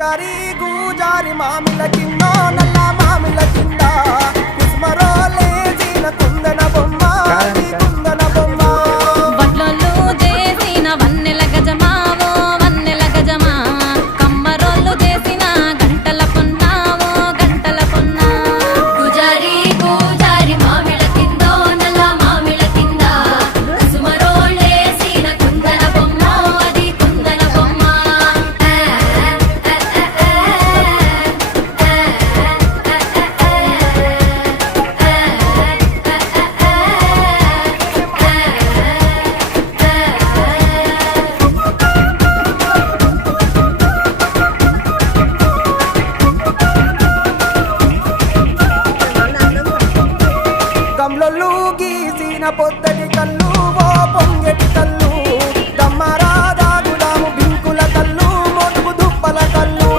జారి గూజారి మామిల కిందో నల్ల మామిల కింద కుస్మరోలే జీన కుందన బొమ్మ కుందన బొమ్మ వడ్లొల్లు చేసిన వన్నెల గజమావో వన్నెల గజమా కమ్మరోళ్ళు చేసిన గంటల పొన్నావో గంటల పొన్నా గుజారి గుజారి మామిల కిందో నల్ల మామిల కింద కుసుమరోళ్ళేసిన కుందన బొమ్మ అది కుందన బొమ్మ గమ్లొల్లు గీసిన పొద్ద